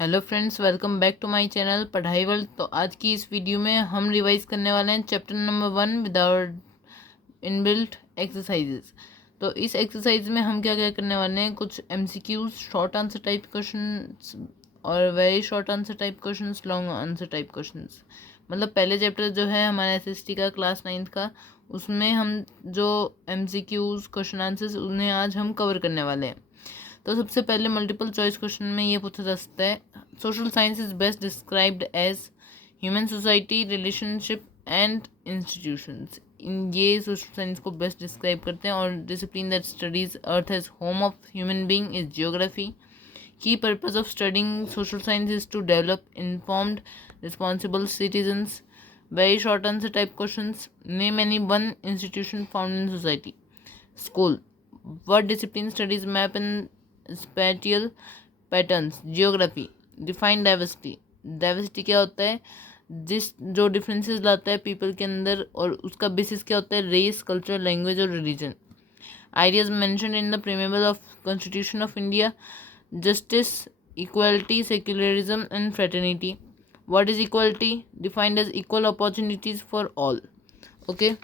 Hello friends, welcome back to my channel Padhai world. तो आज की इस वीडियो में हम रिवाइज करने वाले हैं chapter number 1 without inbuilt exercises. तो इस एक्सरसाइज में हम क्या क्या करने वाले हैं, कुछ MCQs, short answer type questions और very short answer type questions, long answer type questions. मतलब पहले चैप्टर जो है हमारा एसएसटी का क्लास 9th का, उसमें हम जो एमसीक्यूज क्वेश्चन आंसर्स उन्हें आज हम कवर करने वाले हैं। तो सबसे पहले मल्टीपल चॉइस क्वेश्चन में ये पूछा जा सकता है, social science is best described as human society, relationship and institutions. ये सोशल साइंस को बेस्ट डिस्क्राइब करते हैं। और discipline that studies earth as home of human being is geography. की purpose of studying social science is to develop informed responsible citizens. Very short answer type questions, name any one institution found in society. School, what discipline studies map and spatial patterns? Geography. Define diversity. Diversity क्या होता है? जो differences लाता है people के अंदर, और उसका बेसिस क्या होता है? रेस, कल्चर, लैंग्वेज और religion. Ideas mentioned in the preamble of constitution of India: justice, equality, secularism and fraternity. What is equality? Defined as equal opportunities for all. Okay,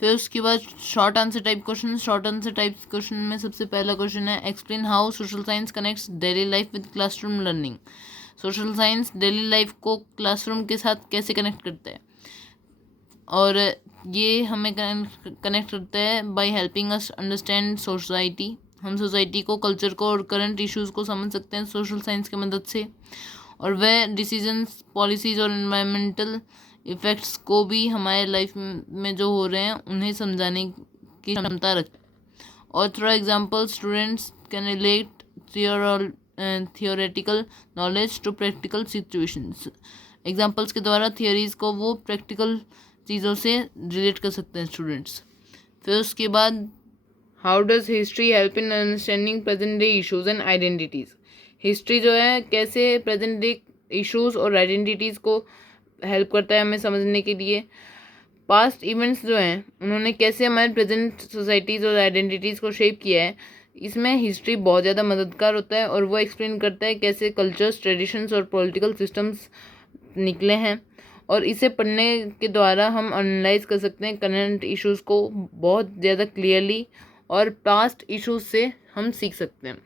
फिर उसके बाद short answer type question. Short answer type question में सबसे पहला question है, explain how social science connects daily life with classroom learning. Social science daily life को classroom के साथ कैसे कनेक्ट करता है? और ये हमें कनेक्ट करता है by helping us understand society. हम सोसाइटी को, कल्चर को और करंट इश्यूज़ को समझ सकते हैं सोशल साइंस की मदद से। और वह डिसीजंस, पॉलिसीज़ और इन्वायरमेंटल इफ़ेक्ट्स को भी हमारे लाइफ में जो हो रहे हैं उन्हें समझाने की क्षमता रखते हैं। और through example students can relate theoretical knowledge to practical situations. Examples के द्वारा थियोरीज को वो प्रैक्टिकल चीज़ों से रिलेट कर सकते हैं स्टूडेंट्स। फिर उसके बाद, how does history help in understanding present day issues and identities. History जो है कैसे प्रेजेंट डे इश्यूज़ और आइडेंटिटीज़ को हेल्प करता है हमें समझने के लिए। पास्ट इवेंट्स जो हैं उन्होंने कैसे हमारे प्रेजेंट सोसाइटीज़ और आइडेंटिटीज़ को शेप किया है, इसमें हिस्ट्री बहुत ज़्यादा मददगार होता है। और वो एक्सप्लेन करता है कैसे कल्चर्स, ट्रेडिशंस और पॉलिटिकल सिस्टम्स निकले हैं। और इसे पढ़ने के द्वारा हम एनालाइज कर सकते हैं करंट इश्यूज़ को बहुत ज़्यादा क्लियरली, और पास्ट इश्यूज से हम सीख सकते हैं।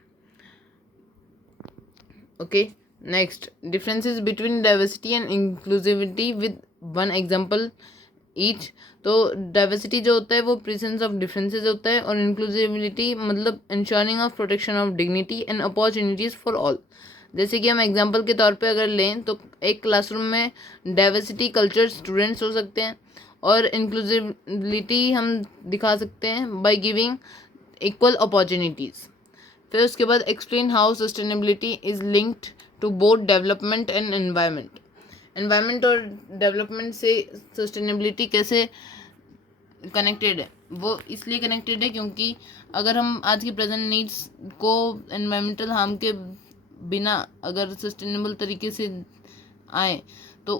Okay, next, differences between diversity and inclusivity with one example each. तो डाइवर्सिटी जो होता है वो प्रेजेंस ऑफ डिफरेंसेस होता है, और इंक्लूसिविटी मतलब ensuring of protection of dignity and opportunities for all. जैसे कि हम एग्जांपल के तौर पे अगर लें तो एक क्लासरूम में डाइवर्सिटी कल्चर स्टूडेंट्स हो सकते हैं, और इंक्लूसिविटी हम दिखा सकते हैं बाय गिविंग इक्वल अपॉर्चुनिटीज़। फिर उसके बाद, explain how sustainability is linked to both development and environment. Environment और डेवलपमेंट से सस्टेनेबिलिटी कैसे कनेक्टेड है? वो इसलिए कनेक्टेड है क्योंकि अगर हम आज की प्रेजेंट नीड्स को एनवायरमेंटल हार्म के बिना अगर सस्टेनेबल तरीके से आए तो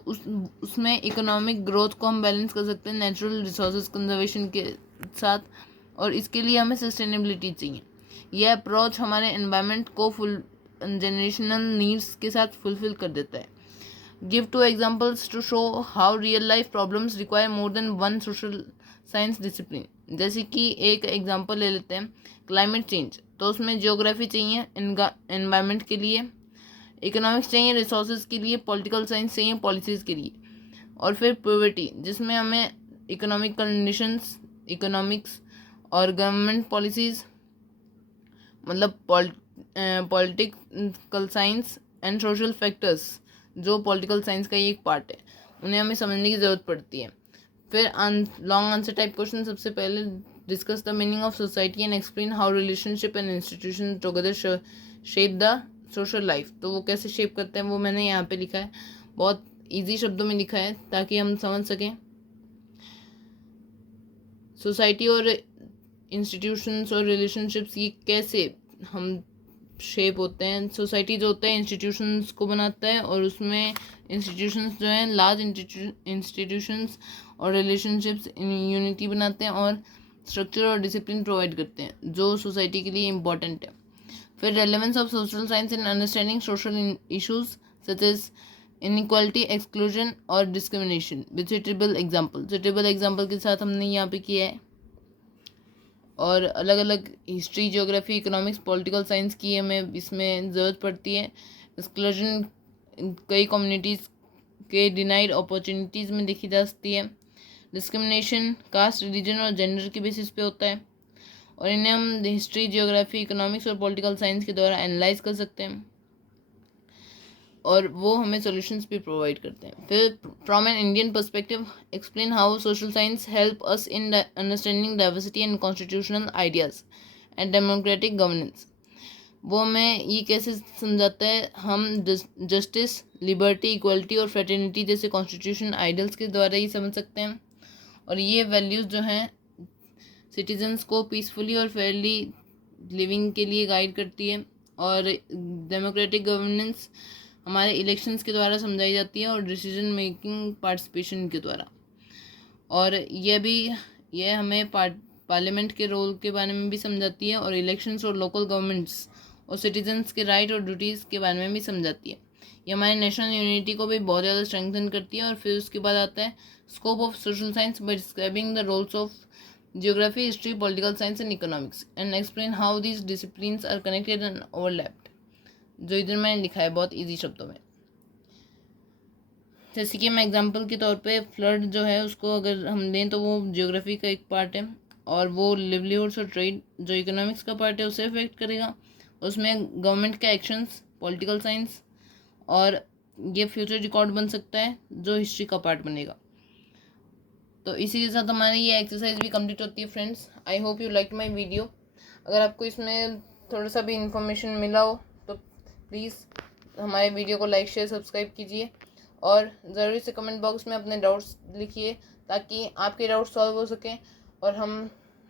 उसमें इकोनॉमिक ग्रोथ को हम बैलेंस कर सकते हैं नेचुरल रिसोर्सेज कंजर्वेशन के साथ। और इसके लिए हमें सस्टेनेबिलिटी चाहिए। यह अप्रोच हमारे एनवायरनमेंट को फुल जनरेशनल नीड्स के साथ फुलफिल कर देता है। Give two examples to show how real life problems require more than one social science discipline. जैसे कि एक एग्जाम्पल ले लेते हैं, क्लाइमेट चेंज, तो उसमें जियोग्राफी चाहिए एनवायरनमेंट के लिए, इकोनॉमिक्स चाहिए रिसोर्सेज के लिए, पॉलिटिकल साइंस चाहिए पॉलिसीज़ के लिए। और फिर पॉवर्टी, जिसमें हमें इकोनॉमिक कंडीशंस, इकोनॉमिक्स और गवर्नमेंट पॉलिसीज़ मतलब political science and social factors, जो पॉलिटिकल साइंस का ही एक पार्ट है, उन्हें हमें समझने की ज़रूरत पड़ती है। फिर लॉन्ग आंसर टाइप क्वेश्चन, सबसे पहले discuss the meaning of society and explain how relationship and institution together shape the social life. तो वो कैसे शेप करते हैं वो मैंने यहाँ पे लिखा है, बहुत ईजी शब्दों में लिखा है ताकि हम समझ सकें। सोसाइटी और इंस्टीट्यूशंस और रिलेशनशिप्स ये कैसे हम शेप होते हैं। सोसाइटी जो होता है इंस्टीट्यूशंस को बनाता है, और उसमें इंस्टीट्यूशंस जो हैं लार्ज इंस्टीट्यूशंस और रिलेशनशिप्स यूनिटी बनाते हैं और स्ट्रक्चर और डिसिप्लिन प्रोवाइड करते हैं जो सोसाइटी के लिए इम्पॉर्टेंट है। फिर relevance of social science in understanding social issues such as inequality, exclusion और discrimination with suitable example. Suitable example के साथ हमने यहाँ पे किया है। और अलग अलग history, geography, economics, political science की हमें इसमें ज़रूरत पड़ती है। एक्सक्लूजन कई कम्युनिटीज़ के डिनाइड अपॉर्चुनिटीज़ में देखी जा सकती है। डिस्क्रिमिनेशन कास्ट, रिलीजन और जेंडर के बेसिस पे होता है, और इन्हें हम हिस्ट्री, ज्योग्राफी, इकोनॉमिक्स और पॉलिटिकल साइंस के द्वारा एनालाइज कर सकते हैं, और वो हमें सॉल्यूशंस भी प्रोवाइड करते हैं। फिर from an Indian perspective explain how social science help us in understanding diversity and constitutional ideas and democratic governance. वो हमें ये कैसे समझाता है, हम जस्टिस, लिबर्टी, इक्वलिटी और फ्रेटर्निटी जैसे कॉन्स्टिट्यूशन आइडियल्स के द्वारा ही समझ सकते हैं। और ये वैल्यूज़ जो हैं सिटीजन्स को पीसफुली और फेयरली लिविंग के लिए गाइड करती है। और डेमोक्रेटिक गवर्नेंस हमारे इलेक्शंस के द्वारा समझाई जाती है, और डिसीजन मेकिंग पार्टिसिपेशन के द्वारा। और यह हमें पार्लियामेंट के रोल के बारे में भी समझाती है, और इलेक्शंस और लोकल गवर्नमेंट्स और सिटीजन्स के राइट और ड्यूटीज़ के बारे में भी समझाती है। ये हमारे नेशनल यूनिटी को भी बहुत ज़्यादा स्ट्रेंथन करती है। और फिर उसके बाद आता है scope of social science by describing the roles of geography, history, political science and economics and explain how these disciplines are connected and overlapped. जो इधर मैंने लिखा है बहुत ईजी शब्दों में। जैसे कि हम एग्जांपल के तौर पे फ्लड जो है उसको अगर हम लें तो वो जियोग्राफी का एक पार्ट है, और वो लिवलीहुड्स और ट्रेड जो इकोनॉमिक्स का पार्ट है उसे अफेक्ट करेगा। उसमें गवर्नमेंट का एक्शंस, पॉलिटिकल साइंस, और ये फ्यूचर रिकॉर्ड बन सकता है जो हिस्ट्री का पार्ट बनेगा। तो इसी के साथ हमारी ये एक्सरसाइज भी कंप्लीट होती है friends. I hope you like my video. अगर आपको इसमें थोड़ा सा भी इन्फॉर्मेशन मिला हो तो प्लीज़ हमारे वीडियो को लाइक, शेयर, सब्सक्राइब कीजिए, और ज़रूरी से कमेंट बॉक्स में अपने डाउट्स लिखिए ताकि आपके डाउट्स सॉल्व हो सकें और हम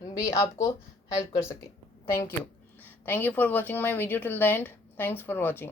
भी आपको हेल्प कर सकें। Thank you for watching my video till the end. Thanks for watching.